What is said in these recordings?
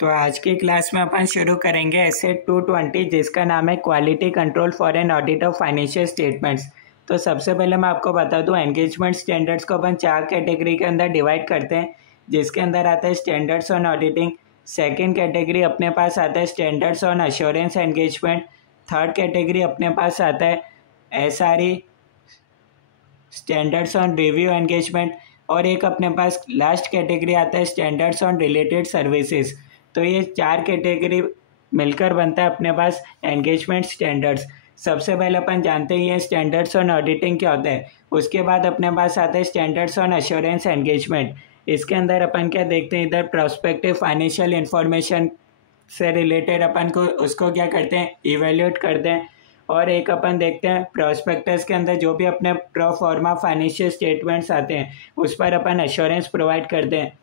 तो आज की क्लास में अपन शुरू करेंगे ऐसे 220 जिसका नाम है quality control for an audit of financial statements. तो सबसे पहले मैं आपको बता दूं एंगेजमेंट स्टैंडर्ड्स को अपन 4 कैटेगरी के अंदर डिवाइड करते हैं, जिसके अंदर आता है standards on auditing. Second category अपने पास आता है standards on assurance engagement. Third category अपने पास आता है SRE standards on review engagement. और एक अपने पास लास्ट कैटेगरी आता है स्टैंडर्ड्स ऑन रिलेटेड सर्विसेज। तो ये 4 कैटेगरी मिलकर बनता है अपने पास एंगेजमेंट स्टैंडर्ड्स। सबसे पहले अपन जानते हैं ये स्टैंडर्ड्स ऑन ऑडिटिंग क्या होता है। उसके बाद अपने पास आता है स्टैंडर्ड्स ऑन अश्योरेंस एंगेजमेंट। इसके अंदर अपन क्या देखते हैं, इधर प्रोस्पेक्टिव फाइनेंशियल इंफॉर्मेशन से रिलेटेड अपन को उसको क्या करते हैं, इवेल्यूएट करते हैं। और एक अपन देखते हैं प्रोस्पेक्टस के अंदर जो भी अपने प्रो फॉर्मा फाइनेंशियल स्टेटमेंट्स आते हैं उस पर अपन अश्योरेंस प्रोवाइड करते हैं।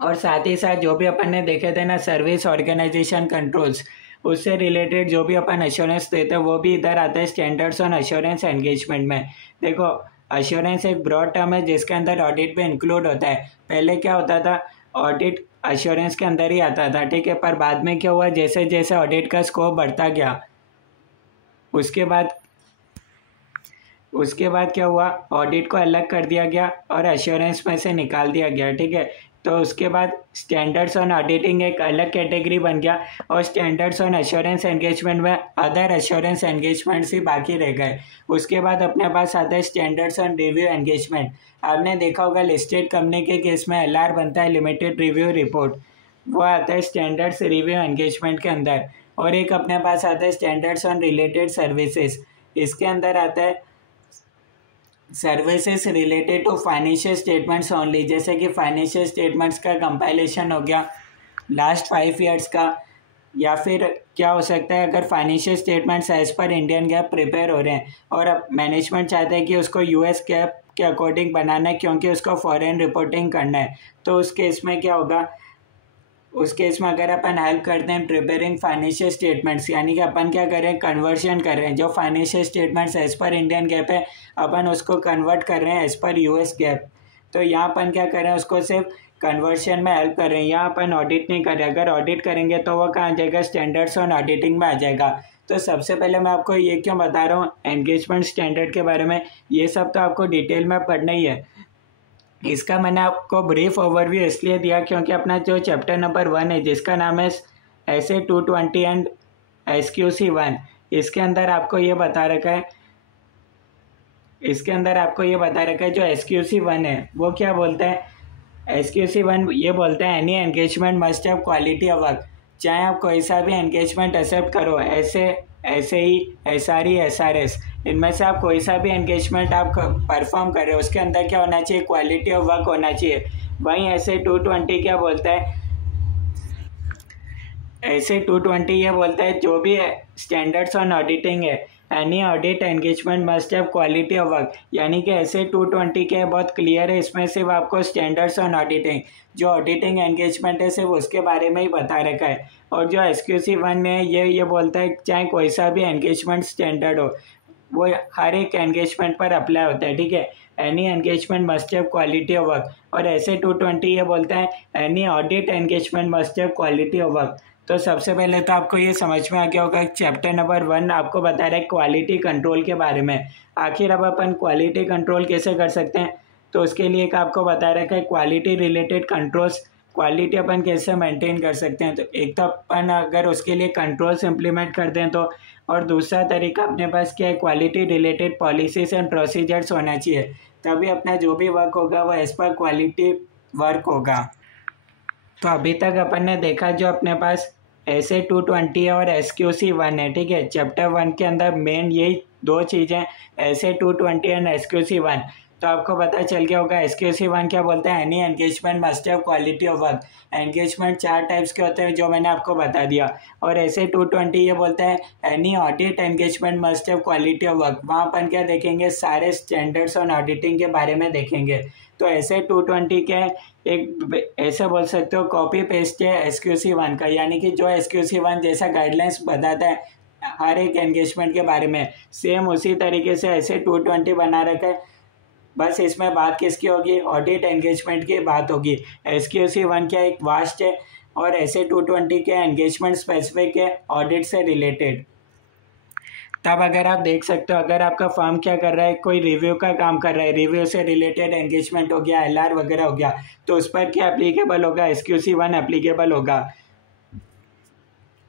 और साथ ही साथ जो भी अपन ने देखे थे ना सर्विस ऑर्गेनाइजेशन कंट्रोल्स, उससे रिलेटेड जो भी अपन अश्योरेंस देते हैं वो भी इधर आता है स्टैंडर्ड्स ऑन अश्योरेंस एंगेजमेंट में। देखो अश्योरेंस एक ब्रॉड टर्म है जिसके अंदर ऑडिट भी इंक्लूड होता है। पहले क्या होता था, ऑडिट अश्योरेंस के अंदर ही आता था, ठीक है। पर बाद में क्या हुआ, जैसे जैसे ऑडिट का स्कोप बढ़ता गया उसके बाद क्या हुआ, ऑडिट को अलग कर दिया गया और अश्योरेंस में से निकाल दिया गया, ठीक है। तो उसके बाद स्टैंडर्ड्स ऑन ऑडिटिंग एक अलग कैटेगरी बन गया और स्टैंडर्ड्स ऑन अश्योरेंस एंगेजमेंट में अदर अश्योरेंस एंगेजमेंट्स ही बाकी रह गए। उसके बाद अपने पास आता है स्टैंडर्ड्स ऑन रिव्यू एंगेजमेंट। आपने देखा होगा लिस्टेड कंपनी के केस में LR बनता है, लिमिटेड रिव्यू रिपोर्ट, वो आता है स्टैंडर्ड्स रिव्यू एंगेजमेंट के अंदर। और एक अपने पास आता है स्टैंडर्ड्स ऑन रिलेटेड सर्विसेज। इसके अंदर आता है services related to financial statements only, जैसे कि फाइनेंशियल स्टेटमेंट्स का कंपाइलेशन हो गया लास्ट 5 ईयर्स का, या फिर क्या हो सकता है अगर financial statements as per Indian GAAP prepare हो रहे हैं और अब मैनेजमेंट चाहता है कि उसको US गैप के अकॉर्डिंग बनाना है क्योंकि उसको फॉरेन रिपोर्टिंग करना है, तो उस केस में क्या होगा, उस केस में अगर अपन हेल्प करते हैं प्रिपेयरिंग फाइनेंशियल स्टेटमेंट्स, यानी कि अपन क्या करें, कन्वर्शन कर रहे हैं, जो financial statements as per Indian GAAP है अपन उसको कन्वर्ट कर रहे हैं एज पर US गैप। तो यहाँ अपन क्या कर रहे हैं, उसको सिर्फ कन्वर्शन में हेल्प कर रहे हैं, यहाँ अपन ऑडिट नहीं कर रहे। अगर ऑडिट करेंगे तो वो कहाँ आ जाएगा, स्टैंडर्ड्स ऑन ऑडिटिंग में आ जाएगा। तो सबसे पहले मैं आपको ये क्यों बता रहा हूँ एंगेजमेंट स्टैंडर्ड के बारे में, ये सब तो आपको डिटेल में पढ़ना ही है। इसका मैंने आपको ब्रीफ ओवरव्यू इसलिए दिया क्योंकि अपना जो चैप्टर नंबर 1 है जिसका नाम है SA 220 एंड SQC 1, इसके अंदर आपको ये बता रखा है, जो SQC 1 है वो क्या बोलता है। SQC 1 ये बोलता है any engagement must have quality of work. चाहे आप कोई सा भी एंगेजमेंट एक्सेप्ट करो, SAE SRE SRS, इनमें से आप कोई सा भी एंगेजमेंट आप परफॉर्म कर रहे हो उसके अंदर क्या होना चाहिए, क्वालिटी ऑफ वर्क होना चाहिए। वहीं SA 220 क्या बोलता है, SA 220 ये बोलता है जो भी स्टैंडर्ड्स ऑन ऑडिटिंग है, any audit engagement must have quality of work, यानी कि SA 220 के बहुत क्लियर है, इसमें सिर्फ आपको स्टैंडर्ड्स ऑन ऑडिटिंग, जो ऑडिटिंग एंगेजमेंट है सिर्फ उसके बारे में ही बता रखा है। और जो SQC 1 में है ये बोलता है चाहे कोई सा भी एंगेजमेंट स्टैंडर्ड हो वो हर एक एंगेजमेंट पर अप्लाई होता है, ठीक है। Any engagement must have quality of work. और SA 220 ये बोलता है any audit engagement must have quality of work. तो सबसे पहले तो आपको ये समझ में आ गया होगा चैप्टर नंबर 1 आपको बता रहा है क्वालिटी कंट्रोल के बारे में। आखिर अब अपन क्वालिटी कंट्रोल कैसे कर सकते हैं, तो उसके लिए एक आपको बता रखा है क्वालिटी रिलेटेड कंट्रोल्स, क्वालिटी अपन कैसे मेंटेन कर सकते हैं। तो एक तो अपन अगर उसके लिए कंट्रोल्स इम्प्लीमेंट कर दें तो, और दूसरा तरीका अपने पास क्या है, quality related policies and procedures होना चाहिए, तभी अपना जो भी वर्क होगा वो एज पर क्वालिटी वर्क होगा। तो अभी तक अपन ने देखा जो अपने पास SA 220 और SQC 1 है, ठीक है। चैप्टर 1 के अंदर मेन यही 2 चीज़ें SA 220 एंड SQC 1। तो आपको पता चल गया होगा SQC 1 क्या बोलता है, any engagement must have quality of work. Engagement 4 types के होते हैं जो मैंने आपको बता दिया। और SA 220 ये बोलता है any audit engagement must have quality of work. वहाँ अपन क्या देखेंगे, सारे स्टैंडर्ड्स ऑन ऑडिटिंग के बारे में देखेंगे। तो SA 220 के एक ऐसे बोल सकते हो कॉपी पेस्ट है SQC 1 का, यानी कि जो SQC 1 जैसा गाइडलाइंस बताता है हर एक एंगेजमेंट के बारे में, सेम उसी तरीके से SA 220 बना रखा है। बस इसमें बात किसकी होगी, ऑडिट एंगेजमेंट की बात होगी। SQC 1 क्या एक वास्ट है और ऐसे 220 के एंगेजमेंट स्पेसिफिक है ऑडिट से रिलेटेड। तब अगर आप देख सकते हो, अगर आपका फर्म क्या कर रहा है, कोई रिव्यू का काम कर रहा है, रिव्यू से रिलेटेड एंगेजमेंट हो गया, LR वगैरह हो गया, तो उस पर क्या एप्लीकेबल होगा, SQC1 एप्लीकेबल होगा।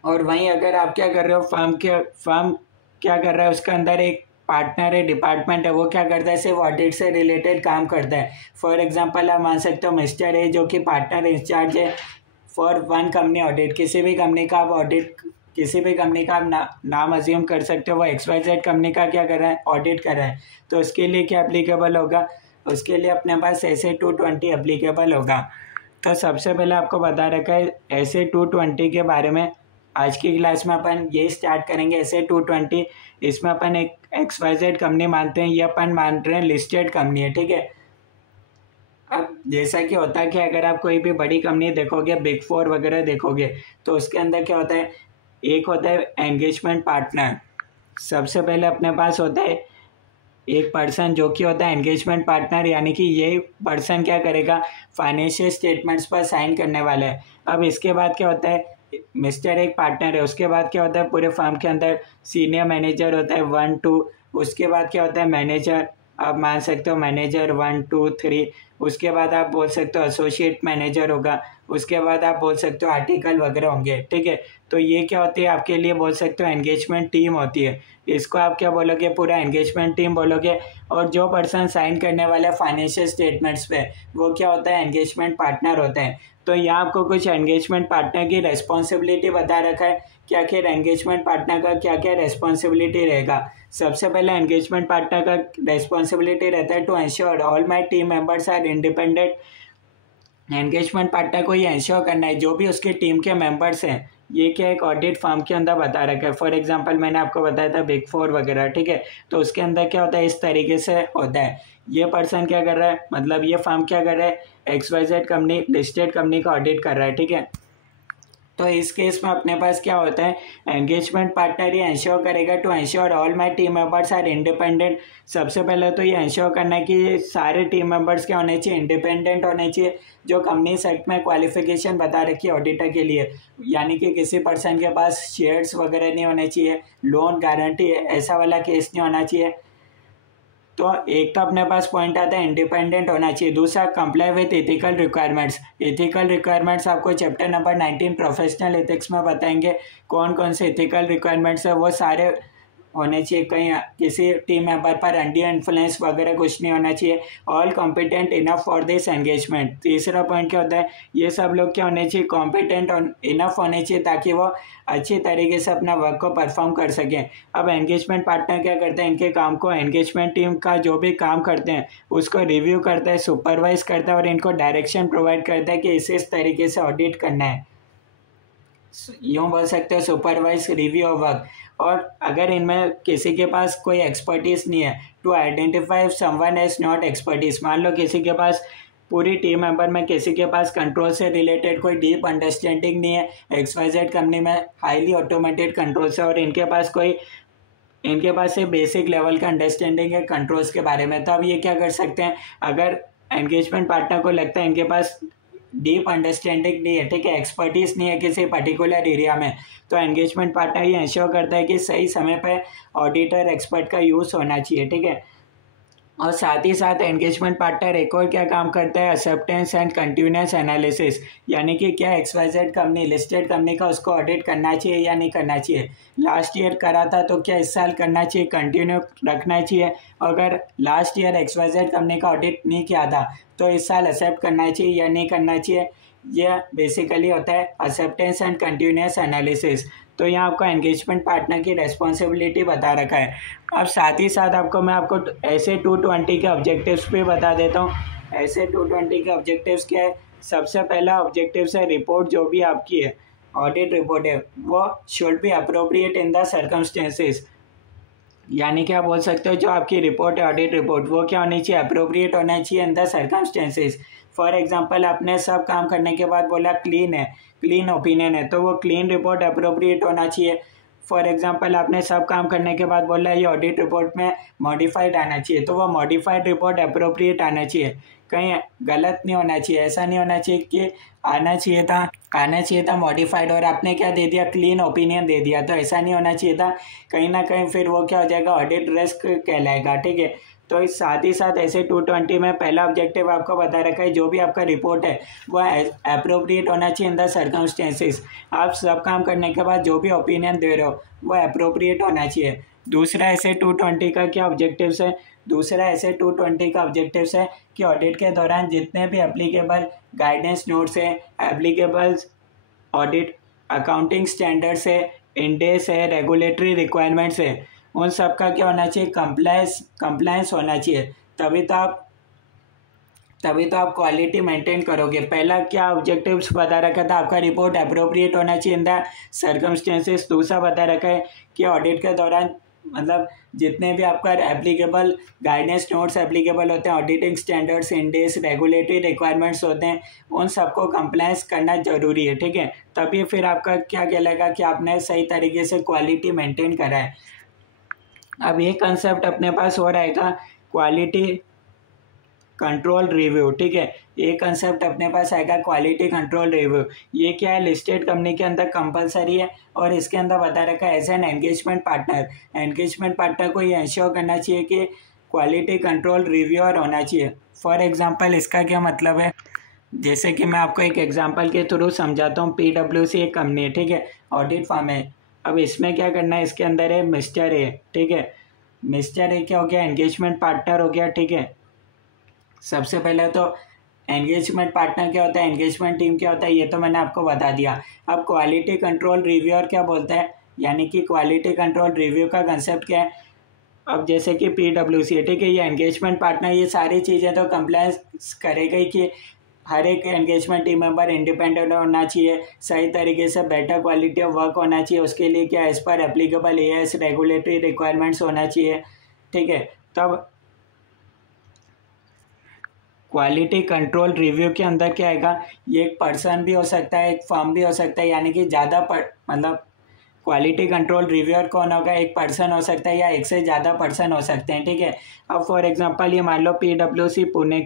और वहीं अगर आप क्या कर रहे हो, फर्म क्या कर रहा है, उसके अंदर एक पार्टनर है, डिपार्टमेंट है, वो क्या करता है, सिर्फ ऑडिट से रिलेटेड काम करता है। फॉर एग्जांपल आप मान सकते हो मिस्टर ए जो कि पार्टनर इंचार्ज है फॉर वन कंपनी ऑडिट। किसी भी कंपनी का आप ऑडिट, किसी भी कंपनी का आप नाम अज्यूम कर सकते हो, वो XYZ कंपनी का क्या कर रहा है, ऑडिट कर रहा है। तो उसके लिए क्या एप्लीकेबल होगा, उसके लिए अपने पास ऐसे 220 एप्लीकेबल होगा। तो सबसे पहले आपको बता रखा है ऐसे 220 के बारे में। आज की क्लास में अपन ये स्टार्ट करेंगे ऐसे 220। इसमें अपन एक XYZ कंपनी मानते हैं, ये अपन मान रहे हैं लिस्टेड कंपनी है, ठीक है। अब जैसा कि होता है कि अगर आप कोई भी बड़ी कंपनी देखोगे, बिग 4 वगैरह देखोगे, तो उसके अंदर क्या होता है, एक होता है एंगेजमेंट पार्टनर। सबसे पहले अपने पास होता है एक पर्सन जो कि होता है एंगेजमेंट पार्टनर, यानी कि ये पर्सन क्या करेगा, फाइनेंशियल स्टेटमेंट्स पर साइन करने वाला है। अब इसके बाद क्या होता है, मिस्टर एक पार्टनर है, उसके बाद क्या होता है, पूरे फर्म के अंदर सीनियर मैनेजर होता है 1 2, उसके बाद क्या होता है मैनेजर, आप मान सकते हो मैनेजर 1 2 3, उसके बाद आप बोल सकते हो एसोसिएट मैनेजर होगा, उसके बाद आप बोल सकते हो आर्टिकल वगैरह होंगे, ठीक है। तो ये क्या होती है, आपके लिए बोल सकते हो एंगेजमेंट टीम होती है। इसको आप क्या बोलोगे, पूरा एंगेजमेंट टीम बोलोगे। और जो पर्सन साइन करने वाला है फाइनेंशियल स्टेटमेंट्स पे, वो क्या होता है, एंगेजमेंट पार्टनर होता है। तो यहाँ आपको कुछ एंगेजमेंट पार्टनर की रेस्पॉन्सिबिलिटी बता रखा है, क्या क्या एंगेजमेंट पार्टनर का क्या क्या रेस्पॉन्सिबिलिटी रहेगा। सबसे पहले एंगेजमेंट पार्टनर का रेस्पॉन्सिबिलिटी रहता है to ensure all my team members are independent. Engagement partner को ये इंश्योर करना है जो भी उसके टीम के मेंबर्स हैं, ये क्या एक ऑडिट फर्म के अंदर बता रखा है। फॉर एग्जांपल मैंने आपको बताया था बिग 4 वगैरह, ठीक है। तो उसके अंदर क्या होता है, इस तरीके से होता है। ये पर्सन क्या कर रहा है, मतलब ये फर्म क्या कर रहा है, XYZ कंपनी, लिस्टेड कंपनी का ऑडिट कर रहा है, ठीक है। तो इस केस में अपने पास क्या होता है, एंगेजमेंट पार्टनर ये इंश्योर करेगा to ensure all my team members are independent. सबसे पहले तो ये इंश्योर करना है कि सारे टीम मेंबर्स क्या होने चाहिए, इंडिपेंडेंट होने चाहिए। जो कंपनी एक्ट में क्वालिफिकेशन बता रखी है ऑडिटर के लिए, यानी कि किसी पर्सन के पास शेयर्स वगैरह नहीं होने चाहिए, लोन गारंटी ऐसा वाला केस नहीं होना चाहिए। तो एक तो अपने पास पॉइंट आता है इंडिपेंडेंट होना चाहिए। दूसरा comply with ethical requirements. Ethical requirements आपको चैप्टर नंबर 19 प्रोफेशनल एथिक्स में बताएंगे कौन कौन से एथिकल रिक्वायरमेंट्स है, वो सारे होने चाहिए। कहीं किसी टीम मेंबर पर अनड्यू इन्फ्लुएंस वगैरह कुछ नहीं होना चाहिए। All competent enough for this engagement. तीसरा पॉइंट क्या होता है, ये सब लोग क्या होने चाहिए, कॉम्पिटेंट इनफ होने चाहिए ताकि वो अच्छी तरीके से अपना वर्क को परफॉर्म कर सकें। अब एंगेजमेंट पार्टनर क्या करते हैं, इनके काम को एंगेजमेंट टीम का जो भी काम करते हैं उसको रिव्यू करता है, सुपरवाइज करता है और इनको डायरेक्शन प्रोवाइड करता है कि इस तरीके से ऑडिट करना है। यूँ बोल सकते हो सुपरवाइज रिव्यू ऑफ वर्क। और अगर इनमें किसी के पास कोई एक्सपर्टीज नहीं है, to identify someone as not expertise. मान लो किसी के पास, पूरी टीम मेंबर में किसी के पास कंट्रोल से रिलेटेड कोई डीप अंडरस्टैंडिंग नहीं है, XYZ कंपनी में हाईली ऑटोमेटेड कंट्रोल से, और इनके पास से बेसिक लेवल का अंडरस्टैंडिंग है कंट्रोल्स के बारे में। तो अब ये क्या कर सकते हैं, अगर एंगेजमेंट पार्टनर को लगता है इनके पास डीप अंडरस्टैंडिंग नहीं है, ठीक है, एक्सपर्टीज नहीं है किसी पर्टिकुलर एरिया में, तो एंगेजमेंट पार्टनर ये इंश्योर करता है कि सही समय पे ऑडिटर एक्सपर्ट का यूज़ होना चाहिए, ठीक है। और साथ ही साथ एंगेजमेंट पार्टनर एक और क्या काम करता है, एक्सेप्टेंस एंड कंटिन्यूअस एनालिसिस। यानी कि क्या XYZ कंपनी, लिस्टेड कंपनी का उसको ऑडिट करना चाहिए या नहीं करना चाहिए। लास्ट ईयर करा था तो क्या इस साल करना चाहिए, कंटिन्यू रखना चाहिए। अगर लास्ट ईयर XYZ कंपनी का ऑडिट नहीं किया था तो इस साल एक्सेप्ट करना चाहिए या नहीं करना चाहिए। यह बेसिकली होता है एक्सेप्टेंस एंड कंटिन्यूअस एनालिसिस। तो यहाँ आपको एंगेजमेंट पार्टनर की रेस्पॉन्सिबिलिटी बता रखा है। अब साथ ही साथ मैं आपको ऐसे 220 के ऑब्जेक्टिव्स भी बता देता हूँ। ऐसे 220 के ऑब्जेक्टिव्स क्या है, सबसे पहला ऑब्जेक्टिव्स है रिपोर्ट जो भी आपकी है, ऑडिट रिपोर्ट है, वो should be appropriate in the circumstances. यानी कि आप बोल सकते हो जो आपकी रिपोर्ट है, ऑडिट रिपोर्ट, वो क्या होनी चाहिए, अप्रोप्रिएट होना चाहिए in the circumstances. For example आपने सब काम करने के बाद बोला क्लीन है, क्लीन ओपिनियन है, तो वो क्लीन रिपोर्ट अप्रोप्रिएट होना चाहिए। फॉर एग्जांपल आपने सब काम करने के बाद बोला ये ऑडिट रिपोर्ट में मॉडिफाइड आना चाहिए, तो वो मॉडिफाइड रिपोर्ट अप्रोप्रिएट आना चाहिए, कहीं गलत नहीं होना चाहिए। ऐसा नहीं होना चाहिए कि आना चाहिए था मॉडिफाइड और आपने क्या दे दिया, क्लीन ओपिनियन दे दिया, तो ऐसा नहीं होना चाहिए था। कहीं ना कहीं फिर वो क्या हो जाएगा, ऑडिट रिस्क कहलाएगा, ठीक है। तो इस साथ ही साथ ऐसे 220 में पहला ऑब्जेक्टिव आपको बता रखा है, जो भी आपका रिपोर्ट है वो अप्रोप्रिएट होना चाहिए इन द सर्कमस्टेंसेस। आप सब काम करने के बाद जो भी ओपिनियन दे रहे हो वो अप्रोप्रिएट होना चाहिए। दूसरा ऐसे 220 का क्या ऑब्जेक्टिव्स है, दूसरा ऐसे 220 का ऑब्जेक्टिव्स है कि ऑडिट के दौरान जितने भी एप्लीकेबल गाइडेंस नोट्स है, एप्लीकेबल ऑडिट अकाउंटिंग स्टैंडर्ड्स है, इंडेस है, रेगुलेटरी रिक्वायरमेंट्स है, उन सब का क्या होना चाहिए, कंप्लायंस होना चाहिए। तभी तो आप क्वालिटी मेंटेन करोगे। पहला क्या ऑब्जेक्टिव्स बता रखा था, आपका रिपोर्ट अप्रोप्रिएट होना चाहिए इन द सर्कमस्टेंसेस। दूसरा बता रखा है कि ऑडिट के दौरान मतलब जितने भी आपका एप्लीकेबल गाइडेंस नोट्स एप्लीकेबल होते हैं, ऑडिटिंग स्टैंडर्ड्स, इंडेस, रेगुलेटरी रिक्वायरमेंट्स होते हैं, उन सबको कंप्लायंस करना जरूरी है, ठीक है। तभी फिर आपका क्या कहलाएगा कि आपने सही तरीके से क्वालिटी मेंटेन करा है। अब ये कंसेप्ट अपने पास हो रहेगा क्वालिटी कंट्रोल रिव्यू, ठीक है। ये कंसेप्ट अपने पास आएगा क्वालिटी कंट्रोल रिव्यू। ये क्या है, लिस्टेड कंपनी के अंदर कंपलसरी है और इसके अंदर बता रखा है एज एन एंगेजमेंट पार्टनर को ये इंश्योर करना चाहिए कि क्वालिटी कंट्रोल रिव्यूअर होना चाहिए। फॉर एग्जांपल इसका क्या मतलब है, जैसे कि मैं आपको एक एग्जांपल के थ्रू समझाता हूँ। PwC एक कंपनी है, ठीक है, ऑडिट फर्म है। अब इसमें क्या करना है, इसके अंदर है मिस्टर ए, ठीक है। मिस्टर ए क्या हो गया, एंगेजमेंट पार्टनर हो गया, ठीक है। सबसे पहले तो एंगेजमेंट पार्टनर क्या होता है, एंगेजमेंट टीम क्या होता है, ये तो मैंने आपको बता दिया। अब क्वालिटी कंट्रोल रिव्यूअर क्या बोलता है, यानी कि क्वालिटी कंट्रोल रिव्यू का कंसेप्ट क्या है। अब जैसे कि PwC, ठीक है, ये एंगेजमेंट पार्टनर ये सारी चीज़ें तो कंप्लायंस करेगा ही कि हर एक एंगेजमेंट टीम मेंबर इंडिपेंडेंट होना चाहिए, सही तरीके से बेटर क्वालिटी ऑफ वर्क होना चाहिए, उसके लिए क्या as per applicable AS regulatory requirements होना चाहिए, ठीक है। तब क्वालिटी कंट्रोल रिव्यू के अंदर क्या आएगा, ये एक पर्सन भी हो सकता है, एक फर्म भी हो सकता है, यानी कि मतलब क्वालिटी कंट्रोल रिव्यूअर कौन होगा, एक पर्सन हो सकता है या एक से ज़्यादा पर्सन हो सकते हैं, ठीक है। अब फॉर एग्जांपल ये मान लो PwC पुणे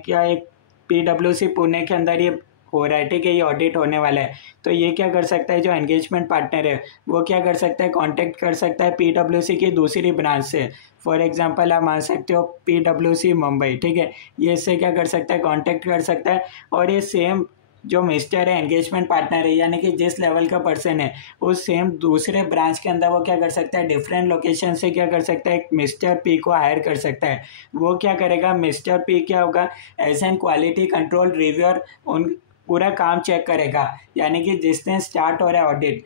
के अंदर ये हो रहा है, ठीक है, ये ऑडिट होने वाला है। तो ये क्या कर सकता है, जो एंगेजमेंट पार्टनर है वो क्या कर सकता है, कांटेक्ट कर सकता है PwC की दूसरी ब्रांच से। फॉर एग्जांपल आप मान सकते हो PwC मुंबई, ठीक है, ये इससे क्या कर सकता है, कांटेक्ट कर सकता है। और ये सेम जो मिस्टर है एंगेजमेंट पार्टनर है, यानी कि जिस लेवल का पर्सन है, उस सेम दूसरे ब्रांच के अंदर वो क्या कर सकता है, डिफरेंट लोकेशन से क्या कर सकता है, एक मिस्टर पी को हायर कर सकता है। वो क्या करेगा, मिस्टर पी क्या होगा, as an quality control reviewer उन पूरा काम चेक करेगा, यानी कि जिस दिन स्टार्ट हो रहा है ऑडिट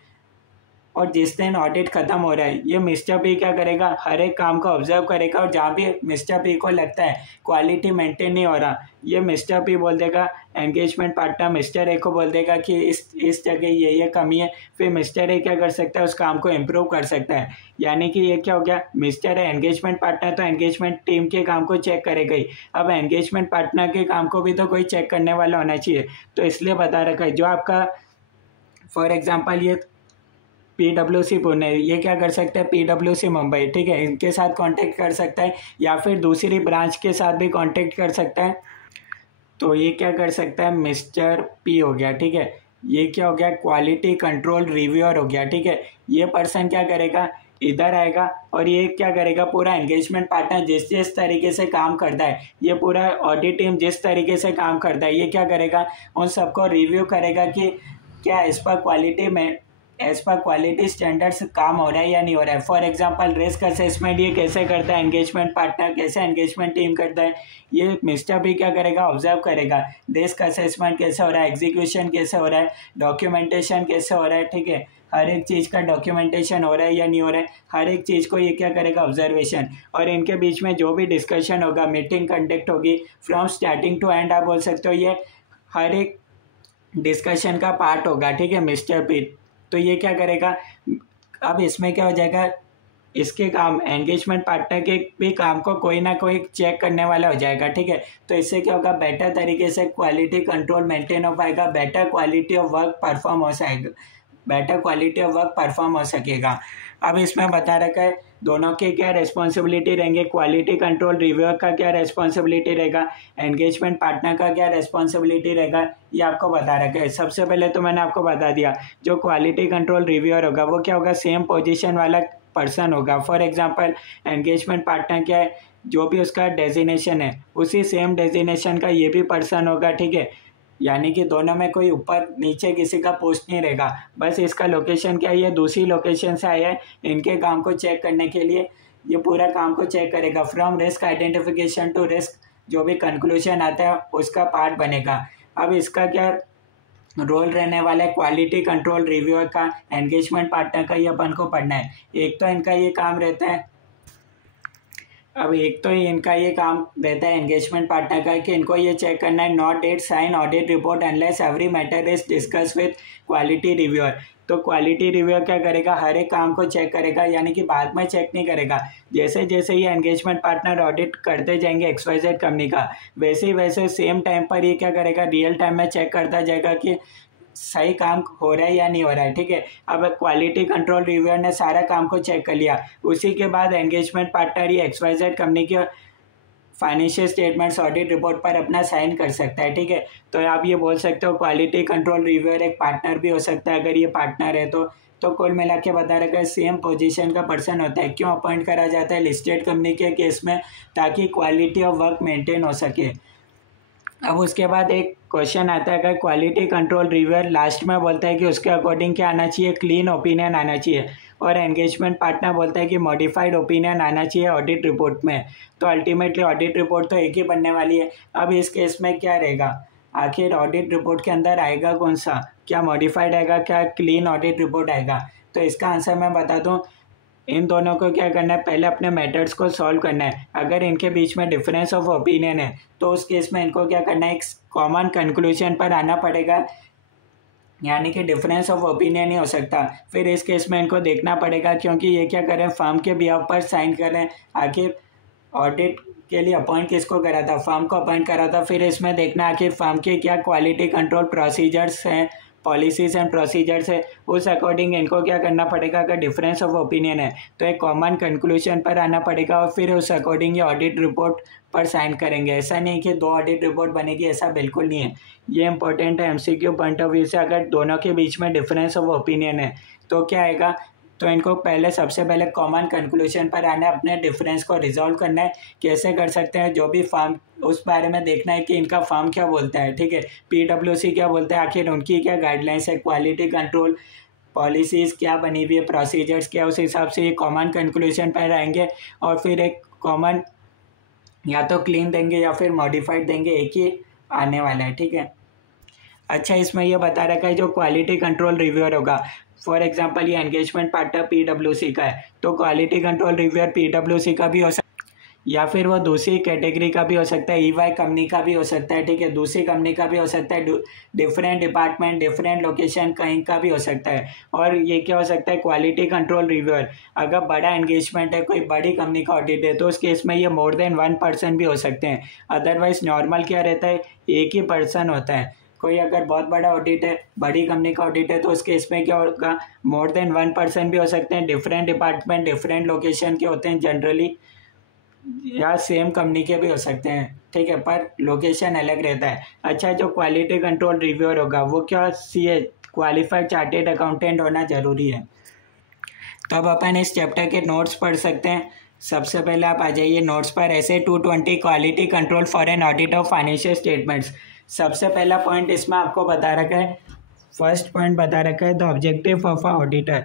और जिस दिन ऑडिट खत्म हो रहा है, ये मिस्टर पी क्या करेगा, हर एक काम को ऑब्जर्व करेगा और जहाँ भी मिस्टर पी को लगता है क्वालिटी मेंटेन नहीं हो रहा, ये मिस्टर पी बोल देगा, एंगेजमेंट पार्टनर मिस्टर ए को बोल देगा कि इस जगह ये कमी है। फिर मिस्टर ए क्या कर सकता है, उस काम को इम्प्रूव कर सकता है। यानी कि ये क्या हो गया, मिस्टर ए एंगेजमेंट पार्टनर तो एंगेजमेंट टीम के काम को चेक करेगा ही, अब एंगेजमेंट पार्टनर के काम को भी तो कोई चेक करने वाला होना चाहिए। तो इसलिए बता रखा है, जो आपका फॉर एग्जाम्पल ये PwC पुणे, ये क्या कर सकता है, PwC मुंबई, ठीक है, इनके साथ कांटेक्ट कर सकता है या फिर दूसरी ब्रांच के साथ भी कांटेक्ट कर सकता है। तो ये क्या कर सकता है, मिस्टर पी हो गया, ठीक है, ये क्या हो गया, क्वालिटी कंट्रोल रिव्यूअर हो गया, ठीक है। ये पर्सन क्या करेगा, इधर आएगा और ये क्या करेगा, पूरा एंगेजमेंट पार्टनर जिस तरीके से काम करता है, ये पूरा ऑडिट टीम जिस तरीके से काम करता है, ये क्या करेगा, उन सबको रिव्यू करेगा कि क्या इस पर क्वालिटी में एज पर क्वालिटी स्टैंडर्ड्स काम हो रहा है या नहीं हो रहा है। फॉर एग्जांपल रिस्क असेसमेंट ये कैसे करता है एंगेजमेंट पार्टनर, कैसे एंगेजमेंट टीम करता है, ये मिस्टर भी क्या करेगा, ऑब्जर्व करेगा, रिस्क असेसमेंट कैसे हो रहा है, एग्जीक्यूशन कैसे हो रहा है, डॉक्यूमेंटेशन कैसे हो रहा है, ठीक है, हर एक चीज़ का डॉक्यूमेंटेशन हो रहा है या नहीं हो रहा है, हर एक चीज़ को ये क्या करेगा, ऑब्जर्वेशन। और इनके बीच में जो भी डिस्कशन होगा, मीटिंग कंडक्ट होगी, फ्रॉम स्टार्टिंग टू एंड आप बोल सकते हो, ये हर एक डिस्कशन का पार्ट होगा, ठीक है, मिस्टर पी। तो ये क्या करेगा, अब इसमें क्या हो जाएगा, इसके काम एंगेजमेंट पार्टनर के भी काम को कोई ना कोई चेक करने वाला हो जाएगा, ठीक है। तो इससे क्या होगा, बेटर तरीके से क्वालिटी कंट्रोल मेंटेन हो पाएगा, better quality of work perform better quality of work perform हो सकेगा। अब इसमें बता रखा है दोनों के क्या रेस्पॉन्सिबिलिटी रहेंगे, क्वालिटी कंट्रोल रिव्यूअर का क्या रेस्पॉन्सिबिलिटी रहेगा, एंगेजमेंट पार्टनर का क्या रेस्पॉन्सिबिलिटी रहेगा, ये आपको बता रखा है। सबसे पहले तो मैंने आपको बता दिया, जो क्वालिटी कंट्रोल रिव्यूअर होगा वो क्या होगा, सेम पोजीशन वाला पर्सन होगा। फॉर एग्जांपल एंगेजमेंट पार्टनर क्या है, जो भी उसका डेजिनेशन है उसी सेम डेजिनेशन का ये भी पर्सन होगा, ठीक है। यानी कि दोनों में कोई ऊपर नीचे किसी का पोस्ट नहीं रहेगा, बस इसका लोकेशन क्या है, ये दूसरी लोकेशन से आया है इनके काम को चेक करने के लिए, ये पूरा काम को चेक करेगा। From risk identification to risk जो भी कंक्लूजन आता है उसका पार्ट बनेगा। अब इसका क्या रोल रहने वाला है, क्वालिटी कंट्रोल रिव्यूअर का, एंगेजमेंट पार्टनर का, ये अपन को पढ़ना है। एक तो इनका ये काम रहता है, अब एक तो इनका ये काम रहता है एंगेजमेंट पार्टनर का कि इनको ये चेक करना है not date sign audit report unless every matter is discuss with quality reviewer. तो क्वालिटी रिव्यूअर क्या करेगा, हर एक काम को चेक करेगा, यानी कि बाद में चेक नहीं करेगा। जैसे जैसे ये एंगेजमेंट पार्टनर ऑडिट करते जाएंगे XYZ कंपनी का, वैसे ही वैसे सेम टाइम पर ये क्या करेगा, रियल टाइम में चेक करता जाएगा कि सही काम हो रहा है या नहीं हो रहा है, ठीक है। अब क्वालिटी कंट्रोल रिव्यूअर ने सारा काम को चेक कर लिया, उसी के बाद एंगेजमेंट पार्टनर ये XYZ कंपनी के फाइनेंशियल स्टेटमेंट्स ऑडिट रिपोर्ट पर अपना साइन कर सकता है, ठीक है। तो आप ये बोल सकते हो क्वालिटी कंट्रोल रिव्यूअर एक पार्टनर भी हो सकता है, अगर ये पार्टनर है तो कुल मिला के बता रखा है सेम पोजीशन का पर्सन होता है। क्यों अपॉइंट करा जाता है लिस्टेड कंपनी के केस में, ताकि क्वालिटी ऑफ वर्क मेंटेन हो सके। अब उसके बाद एक क्वेश्चन आता है, अगर क्वालिटी कंट्रोल रिव्यूअर लास्ट में बोलता है कि उसके अकॉर्डिंग क्या आना चाहिए, क्लीन ओपिनियन आना चाहिए, और एंगेजमेंट पार्टनर बोलता है कि मॉडिफाइड ओपिनियन आना चाहिए ऑडिट रिपोर्ट में, तो अल्टीमेटली ऑडिट रिपोर्ट तो एक ही बनने वाली है। अब इस केस में क्या रहेगा, आखिर ऑडिट रिपोर्ट के अंदर आएगा कौन सा, क्या मॉडिफाइड आएगा, क्या क्लीन ऑडिट रिपोर्ट आएगा। तो इसका आंसर मैं बता दूं, इन दोनों को क्या करना है, पहले अपने मेथड्स को सॉल्व करना है। अगर इनके बीच में डिफरेंस ऑफ ओपिनियन है तो उस केस में इनको क्या करना है, एक कॉमन कंक्लूजन पर आना पड़ेगा, यानी कि डिफरेंस ऑफ ओपिनियन ही हो सकता। फिर इस केस में इनको देखना पड़ेगा, क्योंकि ये क्या करें, फर्म के बिहाफ पर साइन करें। आखिर ऑडिट के लिए अपॉइंट किसको करा था, फर्म को अपॉइंट करा था। फिर इसमें देखना आखिर फर्म के क्या क्वालिटी कंट्रोल प्रोसीजर्स हैं, पॉलिसीज एंड प्रोसीजर्स है, उस अकॉर्डिंग इनको क्या करना पड़ेगा। अगर डिफरेंस ऑफ ओपिनियन है तो एक कॉमन कंक्लूजन पर आना पड़ेगा, और फिर उस अकॉर्डिंग ये ऑडिट रिपोर्ट पर साइन करेंगे। ऐसा नहीं कि 2 ऑडिट रिपोर्ट बनेगी, ऐसा बिल्कुल नहीं है। ये इंपॉर्टेंट है MCQ पॉइंट ऑफ व्यू से। अगर दोनों के बीच में डिफरेंस ऑफ ओपिनियन है तो क्या आएगा, तो इनको सबसे पहले कॉमन कंक्लूजन पर आना है, अपने डिफरेंस को रिजॉल्व करना है। कैसे कर सकते हैं, जो भी फर्म, उस बारे में देखना है कि इनका फर्म क्या बोलता है, ठीक है। PwC क्या बोलता है, आखिर उनकी क्या गाइडलाइंस है, क्वालिटी कंट्रोल पॉलिसीज़ क्या बनी हुई है, प्रोसीजर्स क्या, उस हिसाब से ये कॉमन कंक्लूजन पर आएंगे। और फिर एक कॉमन या तो क्लीन देंगे या फिर मॉडिफाइड देंगे, एक ही आने वाला है, ठीक है। अच्छा, इसमें ये बता रखा है जो क्वालिटी कंट्रोल रिव्यूअर होगा, फॉर एग्जांपल ये एंगेजमेंट पार्टनर PwC का है, तो क्वालिटी कंट्रोल रिव्यूअर PwC का भी हो सकता है, या फिर वो दूसरी कैटेगरी का भी हो सकता है, EY कंपनी का भी हो सकता है, ठीक है। दूसरी कंपनी का भी हो सकता है, डिफरेंट डिपार्टमेंट, डिफरेंट लोकेशन कहीं का भी हो सकता है। और ये क्या हो सकता है, क्वालिटी कंट्रोल रिव्यूअर अगर बड़ा एंगेजमेंट है, कोई बड़ी कंपनी का ऑडिट है, तो उस केस में ये मोर देन 1 पर्सन भी हो सकते हैं। अदरवाइज नॉर्मल क्या रहता है, एक ही पर्सन होता है। कोई अगर बहुत बड़ा ऑडिट है, बड़ी कंपनी का ऑडिट है, तो उस केस में क्या होगा, मोर देन 1 पर्सन भी हो सकते हैं, डिफरेंट डिपार्टमेंट, डिफरेंट लोकेशन के होते हैं जनरली, या सेम कंपनी के भी हो सकते हैं, ठीक है, पर लोकेशन अलग रहता है। अच्छा, जो क्वालिटी कंट्रोल रिव्यूअर होगा वो क्या, CA क्वालिफाइड चार्टेड अकाउंटेंट होना ज़रूरी है। तो अब अपन इस चैप्टर के नोट्स पढ़ सकते हैं। सबसे पहले आप आ जाइए नोट्स पर, ऐसे 220 quality control for an audit of financial statements. सबसे पहला पॉइंट इसमें आपको बता रखा है, फर्स्ट पॉइंट बता रखा है the objective of a auditor.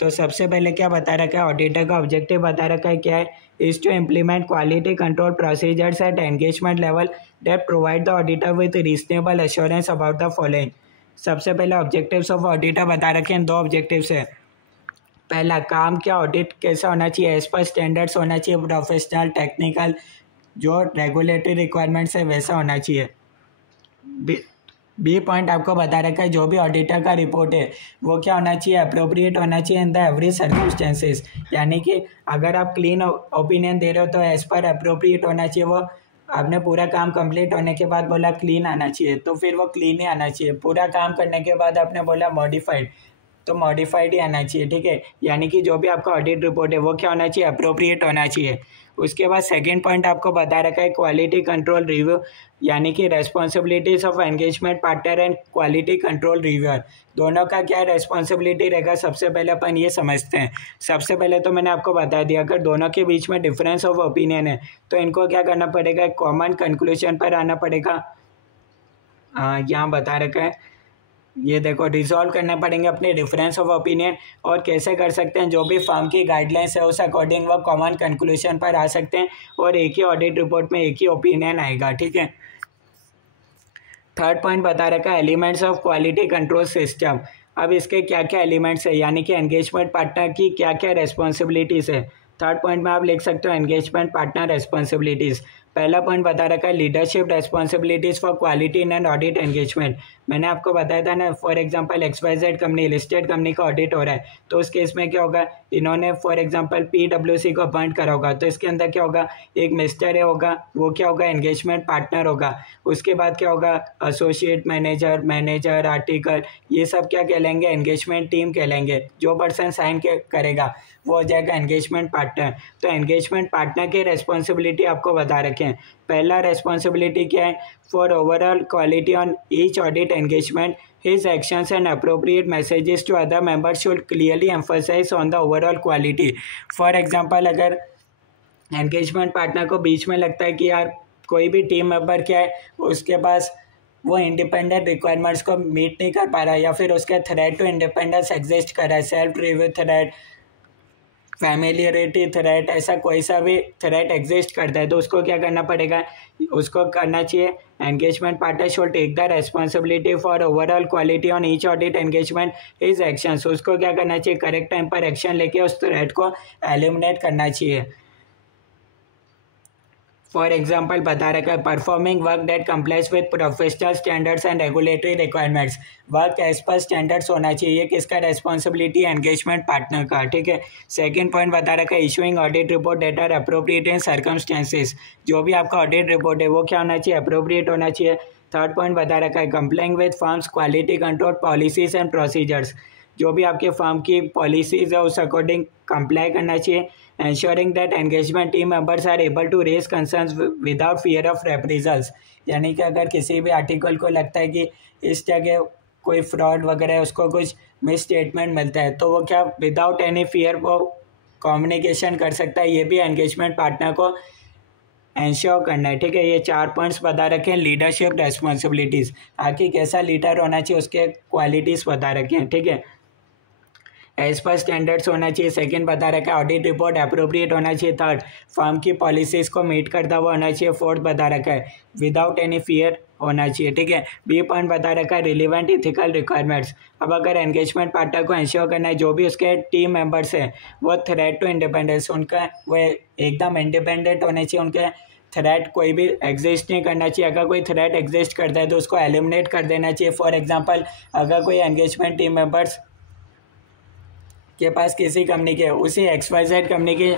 तो सबसे पहले क्या बता रखा है, ऑडिटर का ऑब्जेक्टिव बता रखा है क्या है, is to implement quality control procedures at engagement level that provide the auditor with reasonable assurance about the following. सबसे पहले ऑब्जेक्टिव्स ऑफ ऑडिटर बता रखे हैं, 2 ऑब्जेक्टिव्स है। पहला, काम क्या ऑडिट कैसा होना चाहिए, एज पर स्टैंडर्ड्स होना चाहिए, प्रोफेशनल टेक्निकल जो रेगुलेटरी रिक्वायरमेंट्स है वैसा होना चाहिए। बी पॉइंट आपको बता रखा है, जो भी ऑडिटर का रिपोर्ट है वो क्या होना चाहिए, अप्रोप्रिएट होना चाहिए इन द एवरी सर्कमस्टेंसेस। यानी कि अगर आप क्लीन ओपिनियन दे रहे हो तो एज पर अप्रोप्रिएट होना चाहिए। वो आपने पूरा काम कंप्लीट होने के बाद बोला क्लीन आना चाहिए, तो फिर वो क्लीन ही आना चाहिए। पूरा काम करने के बाद आपने बोला मॉडिफाइड, तो मॉडिफाइड ही आना चाहिए, ठीक है। यानी कि जो भी आपका ऑडिट रिपोर्ट है वो क्या होना चाहिए, अप्रोप्रिएट होना चाहिए। उसके बाद सेकंड पॉइंट आपको बता रखा है क्वालिटी कंट्रोल रिव्यू, यानी कि responsibilities of engagement partner and quality control reviewer, दोनों का क्या रेस्पॉन्सिबिलिटी रहेगा। सबसे पहले अपन ये समझते हैं। सबसे पहले तो मैंने आपको बता दिया, अगर दोनों के बीच में डिफरेंस ऑफ ओपिनियन है तो इनको क्या करना पड़ेगा, कॉमन कंक्लूजन पर आना पड़ेगा। यहाँ बता रखा है, ये देखो, रिजॉल्व करने पड़ेंगे अपने डिफरेंस ऑफ ओपिनियन। और कैसे कर सकते हैं, जो भी फर्म की गाइडलाइंस है उस अकॉर्डिंग वो कॉमन कंक्लूजन पर आ सकते हैं और एक ही ऑडिट रिपोर्ट में एक ही ओपिनियन आएगा, ठीक है। थर्ड पॉइंट बता रखा है elements of quality control system. अब इसके क्या क्या एलिमेंट्स है, यानी कि एंगेजमेंट पार्टनर की क्या क्या रेस्पॉन्सिबिलिटीज़ है। थर्ड पॉइंट में आप लिख सकते हो एंगेजमेंट पार्टनर रेस्पॉन्सिबिलिटीज़। पहला पॉइंट बता रखा है leadership responsibilities for quality in and audit engagement. मैंने आपको बताया था ना, for example XYZ company, listed company का ऑडिट हो रहा है, तो उस केस में क्या होगा, इन्होंने फॉर एग्जांपल PwC को अपॉइंट करा होगा, तो इसके अंदर क्या होगा, एक मिस्टर होगा, वो क्या होगा, एंगेजमेंट पार्टनर होगा। उसके बाद क्या होगा, एसोसिएट मैनेजर, मैनेजर, आर्टिकल, ये सब क्या कहलाएंगे, एंगेजमेंट टीम कहलाएंगे। जो पर्सन साइन करेगा वो हो जाएगा एंगेजमेंट पार्टनर। तो एंगेजमेंट पार्टनर की रेस्पॉन्सिबिलिटी आपको बता रखे हैं। पहला रेस्पॉन्सिबिलिटी क्या है, for overall quality on each audit engagement his actions and appropriate messages to other members should clearly emphasize on the overall quality। for example, अगर एंगेजमेंट पार्टनर को बीच में लगता है कि यार कोई भी टीम मेंबर क्या है, उसके पास वो इंडिपेंडेंट रिक्वायरमेंट्स को मीट नहीं कर पा रहा है, या फिर उसके थ्रेट टू इंडिपेंडेंस एग्जिस्ट कर रहा है, self review threat, familiarity threat, ऐसा कोई सा भी थ्रेट एग्जिस्ट करता है, तो उसको क्या करना पड़ेगा, उसको करना चाहिए engagement partner should take the responsibility for overall quality on each audit engagement his actions. उसको क्या करना चाहिए, करेक्ट टाइम पर एक्शन लेके उस थ्रेट को एलिमिनेट करना चाहिए। फॉर एग्जाम्पल बता रखा है performing work that complies with professional standards and regulatory requirements, work as per standards होना चाहिए। ये किसका रेस्पॉन्सिबिलिटी, एंगेजमेंट पार्टनर का, ठीक है। सेकंड पॉइंट बता रखा है issuing audit report that are appropriate in circumstances, जो भी आपका ऑडिट रिपोर्ट है वो क्या होना चाहिए, अप्रोप्रिएट होना चाहिए। थर्ड पॉइंट बता रखा है complying with firm's quality control policies and procedures, जो भी आपके फर्म की पॉलिसीज है उस अकॉर्डिंग कंप्लाई करना चाहिए। ensuring that engagement team members are able to raise concerns without fear of reprisals, यानी कि अगर किसी भी आर्टिकल को लगता है कि इस जगह कोई फ्रॉड वगैरह उसको कुछ मिस स्टेटमेंट मिलता है, तो वो क्या विदाउट एनी फियर वो कम्युनिकेशन कर सकता है। ये भी एंगेजमेंट पार्टनर को एंश्योर करना है, ठीक है। ये 4 पॉइंट्स बता रखे हैं लीडरशिप रेस्पॉन्सिबिलिटीज़, आखिर कैसा लीडर होना चाहिए उसके क्वालिटीज़ बता रखे हैं, ठीक है। एज पर स्टैंडर्ड्स होना चाहिए, सेकंड बता रखा है ऑडिट रिपोर्ट अप्रोप्रिएट होना चाहिए, थर्ड फर्म की पॉलिसीज़ को मीट करता हुआ होना चाहिए, फोर्थ बता रखा है विदाउट एनी फियर होना चाहिए, ठीक है। बी पॉइंट बता रखा है रिलीवेंट इथिकल रिक्वायरमेंट्स। अब अगर एंगेजमेंट पार्टनर को इंश्योर करना है जो भी उसके टीम मेंबर्स हैं वो थ्रेट टू इंडिपेंडेंस, उनका वो एकदम इंडिपेंडेंट होने चाहिए, उनके थ्रेट कोई भी एग्जिस्ट नहीं करना चाहिए। अगर कोई थ्रेट एग्जिस्ट करता है तो उसको एलिमिनेट कर देना चाहिए। फॉर एग्जांपल, अगर कोई एंगेजमेंट टीम मेंबर्स के पास किसी कंपनी के उसी XYZ कंपनी के